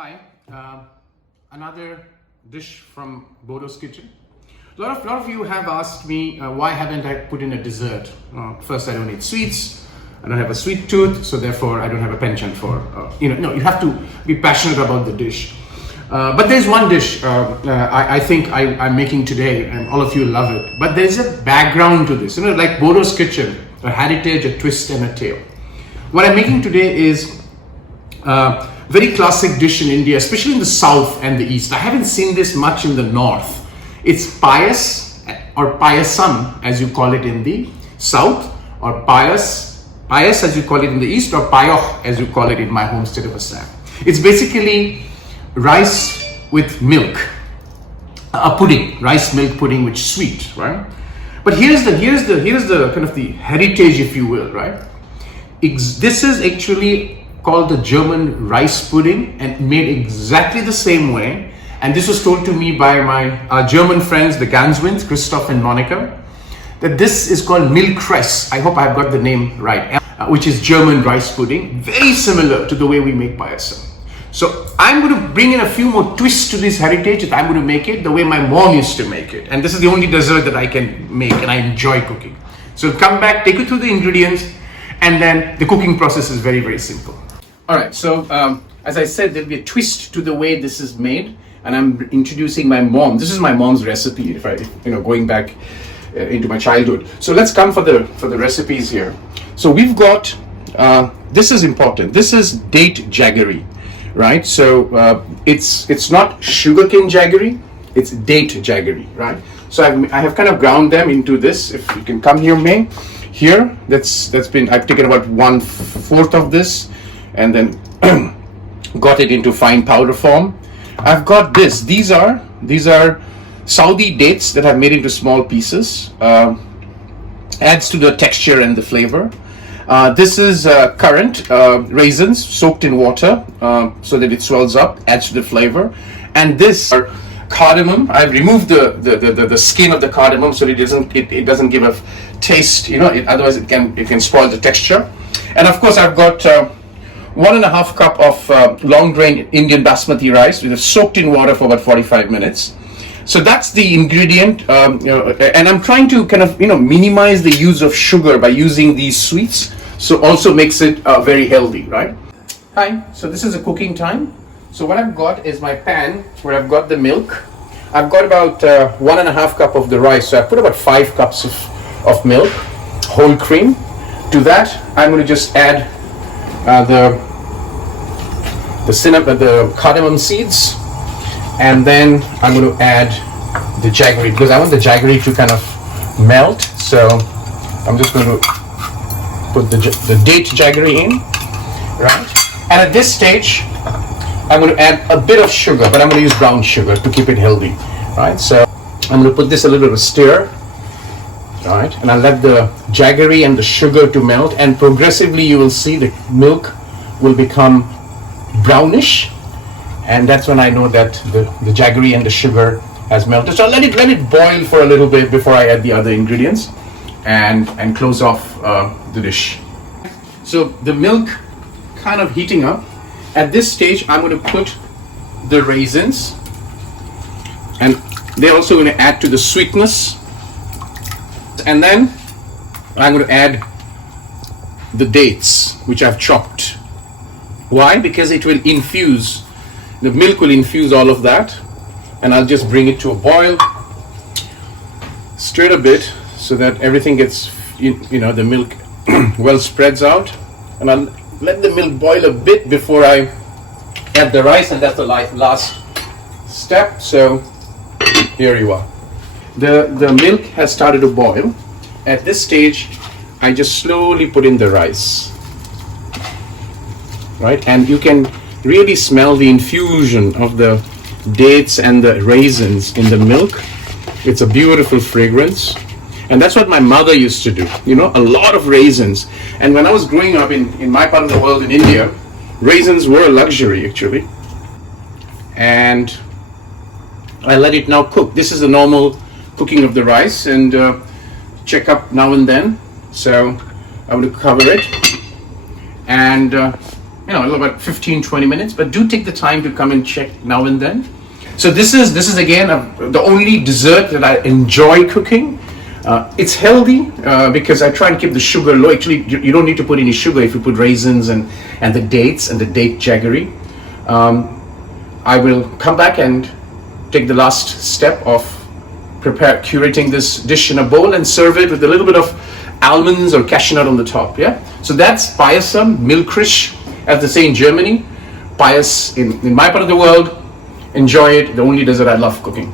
Hi, another dish from Bordo's kitchen. A lot of you have asked me why haven't I put in a dessert. First, I don't eat sweets. I don't have a sweet tooth, so therefore I don't have a penchant for. No, you have to be passionate about the dish. But there's one dish I think I'm making today, and all of you love it. But there's a background to this. Like Bordo's kitchen, a heritage, a twist, and a tale. What I'm making today is very classic dish in India, especially in the south and the east. I haven't seen this much in the north. It's Payaas or Payasam as you call it in the south, or Payaas as you call it in the east, or Payaas as you call it in my home state of Assam. It's basically rice with milk, a pudding, rice milk pudding, which is sweet, right? But here's the kind of the heritage, if you will, right? This is actually called the German rice pudding and made exactly the same way. And this was told to me by my German friends, the Ganswins, Christoph and Monica, that this is called Milchreis. I hope I've got the name right, which is German rice pudding, very similar to the way we make Payasam. So I'm going to bring in a few more twists to this heritage, that I'm going to make it the way my mom used to make it. And this is the only dessert that I can make and I enjoy cooking. So come back, take you through the ingredients, and then the cooking process is very, very simple. All right, so as I said, there'll be a twist to the way this is made, and I'm introducing my mom. This is my mom's recipe, if I, going back into my childhood. So let's come for the recipes here. So we've got, this is important. This is Date Jaggery, right? So it's not sugarcane jaggery, it's date jaggery, right? So I have kind of ground them into this. If you can come here, May. Here, I've taken about 1/4 of this, and then got it into fine powder form. I've got this. These are Saudi dates that I've made into small pieces. Adds to the texture and the flavor. This is currant raisins soaked in water so that it swells up, adds to the flavor. And this are cardamom. I've removed the skin of the cardamom so it doesn't give a taste. Otherwise it can spoil the texture. And of course I've got 1.5 cup of long grain Indian basmati rice, which is soaked in water for about 45 minutes. So that's the ingredient, and I'm trying to kind of minimize the use of sugar by using these sweets. So also makes it very healthy, right? Hi. So this is a cooking time. So what I've got is my pan where I've got the milk. I've got about 1.5 cup of the rice. So I put about 5 cups of milk, whole cream. To that, I'm going to just add the cardamom seeds, and then I'm going to add the jaggery, because I want the jaggery to kind of melt. So I'm just going to put the date jaggery in, right? And at this stage, I'm going to add a bit of sugar, but I'm going to use brown sugar to keep it healthy, right? So I'm going to put this a little bit of a stir, right? And I'll let the jaggery and the sugar to melt, and progressively you will see the milk will become brownish, and that's when I know that the jaggery and the sugar has melted. So I'll let it boil for a little bit before I add the other ingredients and close off the dish. So the milk kind of heating up. At this stage, I'm going to put the raisins, and they're also going to add to the sweetness. And then I'm going to add the dates, which I've chopped. Why? Because it will infuse, the milk will infuse all of that. And I'll just bring it to a boil, stir it a bit so that everything gets, the milk well spreads out. And I'll let the milk boil a bit before I add the rice, and that's the last step. So here you are. The milk has started to boil. At this stage, I just slowly put in the rice, right? And you can really smell the infusion of the dates and the raisins in the milk. It's a beautiful fragrance. And that's what my mother used to do, a lot of raisins. And when I was growing up in my part of the world, in India, raisins were a luxury actually. And I let it now cook. This is the normal cooking of the rice, and check up now and then. So I'm going to cover it, and about 15-20 minutes, but do take the time to come and check now and then. So this is again the only dessert that I enjoy cooking. It's healthy because I try and keep the sugar low. Actually, you don't need to put any sugar if you put raisins and the dates and the date jaggery. I will come back and take the last step of curating this dish in a bowl and serve it with a little bit of almonds or cashew nut on the top. Yeah. So that's Payasam, Milchreis, as they say in Germany. Payaas in my part of the world. Enjoy it. The only dessert I love cooking.